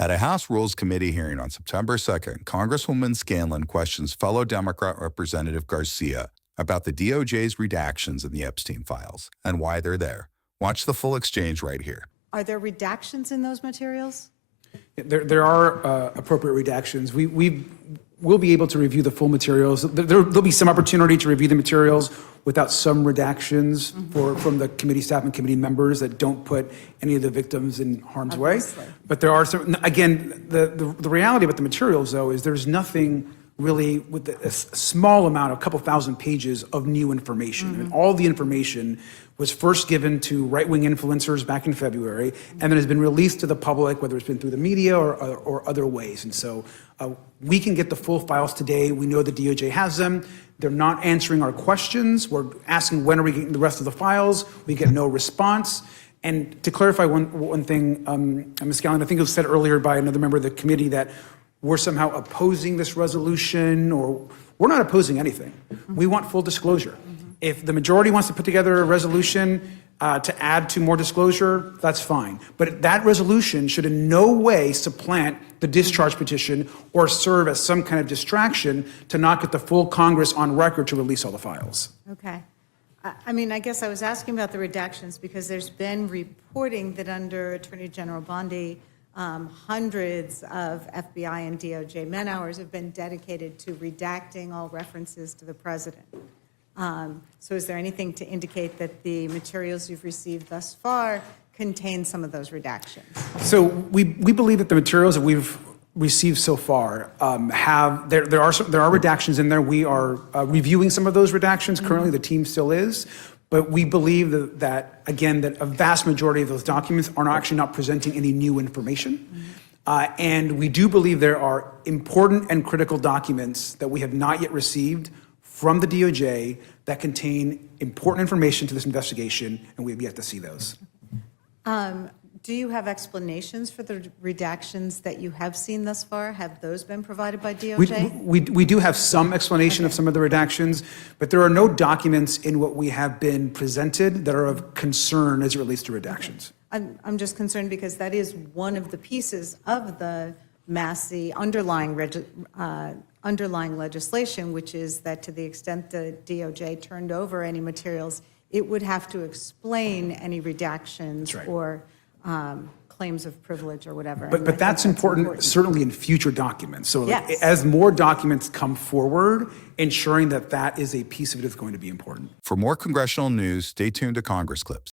At a House Rules Committee hearing on September 2nd, Congresswoman Scanlon questions fellow Democrat Representative Garcia about the DOJ's redactions in the Epstein files and why they're there. Watch the full exchange right here. Are there redactions in those materials? There are appropriate redactions. We'll be able to review the full materials. There'll be some opportunity to review the materials without some redactions from the committee staff and committee members that don't put any of the victims in harm's way. But there are some, again, the reality about the materials, though, is there's nothing really with a small amount, a couple thousand pages of new information. I mean, all the information was first given to right-wing influencers back in February, and then has been released to the public, whether it's been through the media or other ways. And so we can get the full files today. We know the DOJ has them. They're not answering our questions. We're asking when are we getting the rest of the files. We get no response. And to clarify one thing, Ms. Scanlon, I think it was said earlier by another member of the committee that we're somehow opposing this resolution, or we're not opposing anything. We want full disclosure. If the majority wants to put together a resolution to add to more disclosure, that's fine. But that resolution should in no way supplant the discharge petition or serve as some kind of distraction to not get the full Congress on record to release all the files. Okay. I mean, I guess I was asking about the redactions because there's been reporting that under Attorney General Bondi, hundreds of FBI and DOJ man-hours have been dedicated to redacting all references to the president. So is there anything to indicate that the materials you've received thus far contain some of those redactions? So we believe that the materials that we've received so far there are redactions in there. We are reviewing some of those redactions. Currently, the team still is. But we believe that again, that a vast majority of those documents are actually not presenting any new information. And we do believe there are important and critical documents that we have not yet received from the DOJ that contain important information to this investigation, and we have yet to see those. Do you have explanations for the redactions that you have seen thus far? Have those been provided by DOJ? We do have some explanation of some of the redactions, but there are no documents in what we have been presented that are of concern as it relates to redactions. I'm just concerned because that is one of the pieces of the Massey underlying legislation, which is that to the extent the DOJ turned over any materials, it would have to explain any redactions or claims of privilege or whatever. But that's important, certainly in future documents. So as more documents come forward, ensuring that that is a piece of it is going to be important. For more congressional news, stay tuned to Congress Clips.